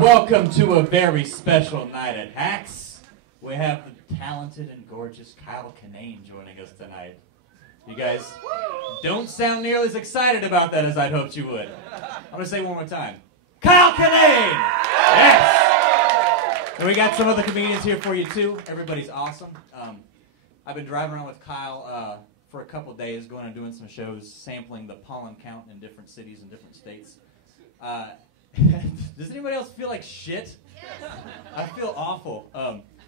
Welcome to a very special night at Hacks. We have the talented and gorgeous KYLE KINANE joining us tonight. You guys don't sound nearly as excited about that as I'd hoped you would. I'm going to say it one more time. KYLE KINANE! Yes! And we got some other comedians here for you too. Everybody's awesome. I've been driving around with Kyle for a couple days, going and doing some shows, sampling the pollen count in different cities and different states. Does anybody else feel like shit? Yes. I feel awful.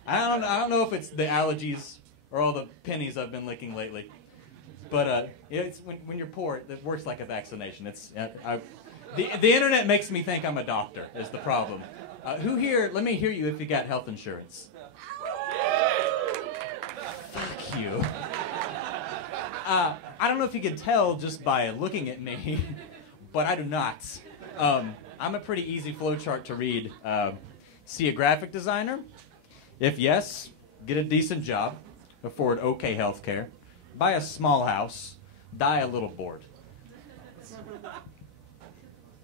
I don't know if it's the allergies or all the pennies I've been licking lately, but it's when you're poor, it works like a vaccination. The internet makes me think I'm a doctor. Is the problem? Who here? Let me hear you if you got health insurance. Fuck you. I don't know if you can tell just by looking at me, but I do not. I'm a pretty easy flowchart to read. See a graphic designer? If yes, get a decent job, afford okay health care, buy a small house, die a little bored.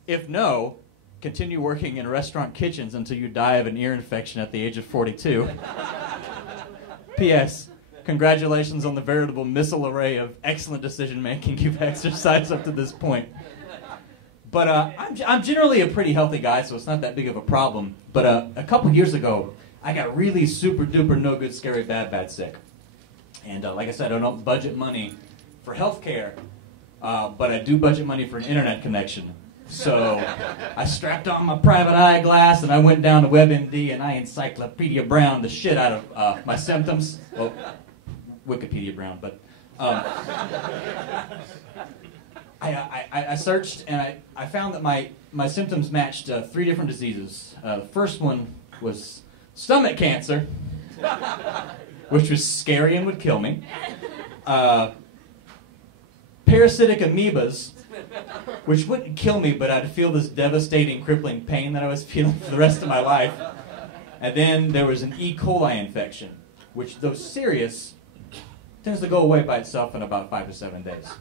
If no, continue working in restaurant kitchens until you die of an ear infection at the age of 42. P.S. Congratulations on the veritable missile array of excellent decision-making you've exercised up to this point. But I'm generally a pretty healthy guy, so it's not that big of a problem. But a couple years ago, I got really super-duper no-good, scary, bad sick. And like I said, I don't budget money for health care, but I do budget money for an internet connection. So I strapped on my private eyeglass, and I went down to WebMD, and I Encyclopedia Browned the shit out of my symptoms. Well, Wikipedia Brown, but... I searched and I found that my symptoms matched 3 different diseases. The first one was stomach cancer, which was scary and would kill me. Parasitic amoebas, which wouldn't kill me, but I'd feel this devastating, crippling pain that I was feeling for the rest of my life. And then there was an E. coli infection, which, though serious, tends to go away by itself in about 5 to 7 days.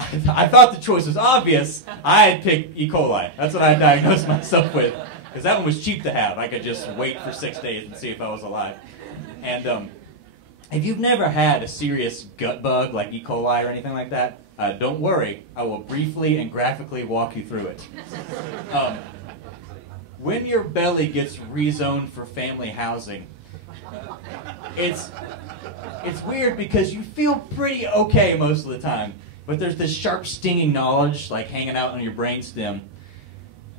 I thought the choice was obvious. I had picked E. coli. That's what I diagnosed myself with. Because that one was cheap to have. I could just wait for 6 days and see if I was alive. And if you've never had a serious gut bug like E. coli or anything like that, don't worry. I will briefly and graphically walk you through it. When your belly gets rezoned for family housing, it's weird because you feel pretty okay most of the time. But there's this sharp, stinging knowledge, like hanging out on your brainstem.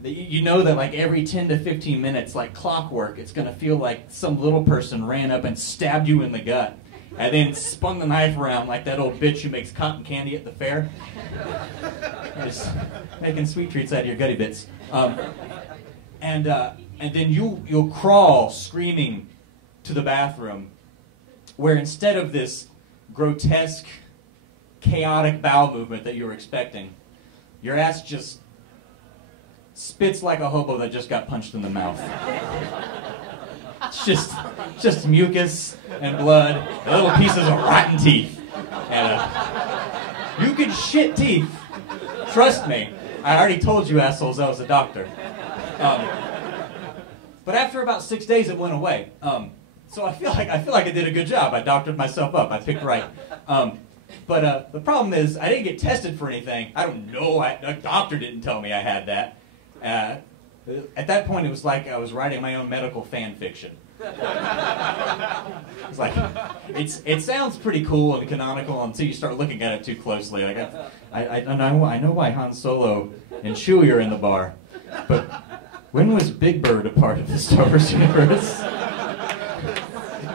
You know that like every 10 to 15 minutes, like clockwork, it's going to feel like some little person ran up and stabbed you in the gut, and then spun the knife around like that old bitch who makes cotton candy at the fair. Just making sweet treats out of your gutty bits. And then you'll crawl screaming to the bathroom, where instead of this grotesque, chaotic bowel movement that you were expecting, your ass just spits like a hobo that just got punched in the mouth. It's just mucus and blood, and little pieces of rotten teeth. And you can shit teeth. Trust me. I already told you assholes I was a doctor. But after about 6 days, it went away. So I feel like I did a good job. I doctored myself up. I picked right. But the problem is, I didn't get tested for anything. I don't know. A doctor didn't tell me I had that. At that point, it was like I was writing my own medical fan fiction. It's like, it sounds pretty cool and canonical until you start looking at it too closely. Like I know why Han Solo and Chewie are in the bar, but when was Big Bird a part of the Star Wars universe?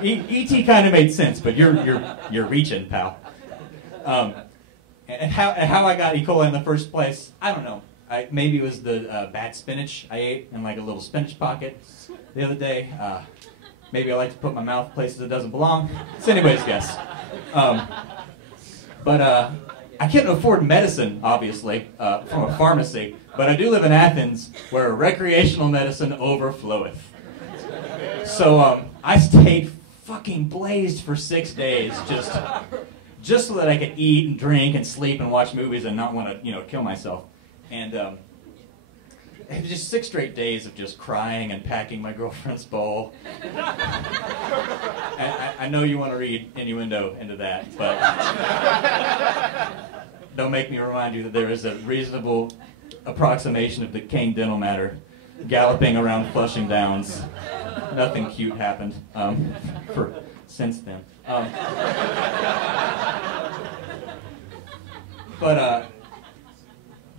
E.T. kind of made sense, but you're reaching, pal. And how I got E. coli in the first place, I don't know. Maybe it was the bad spinach I ate in like a little spinach pocket the other day. Maybe I like to put my mouth places it doesn't belong. It's anybody's guess. But I can't afford medicine, obviously, from a pharmacy. But I do live in Athens, where recreational medicine overfloweth. So I stayed fucking blazed for 6 days, just so that I could eat and drink and sleep and watch movies and not want to, kill myself. And just 6 straight days of just crying and packing my girlfriend's bowl. I know you want to read innuendo into that, but don't make me remind you that there is a reasonable approximation of decaying dental matter galloping around Flushing Downs. Nothing cute happened since then.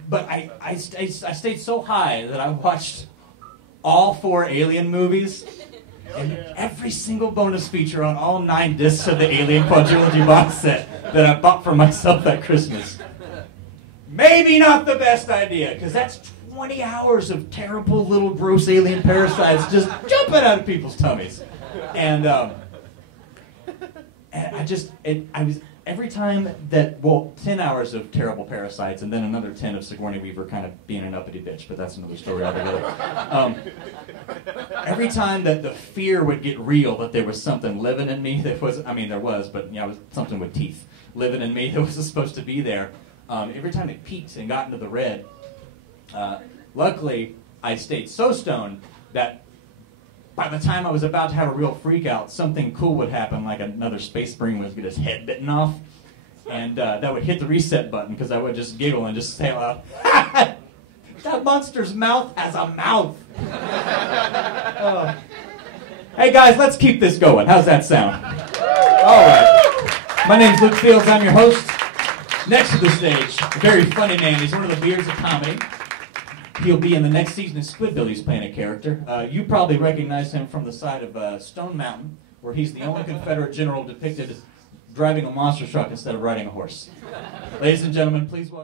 But I stayed so high that I watched all 4 Alien movies and every single bonus feature on all 9 discs of the Alien quadrilogy box set that I bought for myself that Christmas. Maybe not the best idea, because that's 20 hours of terrible little gross alien parasites just jumping out of people's tummies. And I was every time that, 10 hours of terrible parasites and then another 10 of Sigourney Weaver kind of being an uppity bitch, but that's another story altogether. Every time that the fear would get real that there was something living in me that was, there was, but it was something with teeth living in me that was supposed to be there. Every time it peaked and got into the red, luckily I stayed so stoned that by the time I was about to have a real freak out, something cool would happen, like another space marine would get his head bitten off, and that would hit the reset button because I would just giggle and just say out loud, "That monster's mouth has a mouth." Hey guys, let's keep this going. How's that sound? All right. My name's Luke Fields. I'm your host. Next to the stage, a very funny man. He's one of the beards of comedy. He'll be in the next season of Squidbill. He's playing a character. You probably recognize him from the side of Stone Mountain, where he's the only Confederate general depicted driving a monster truck instead of riding a horse. Ladies and gentlemen, please welcome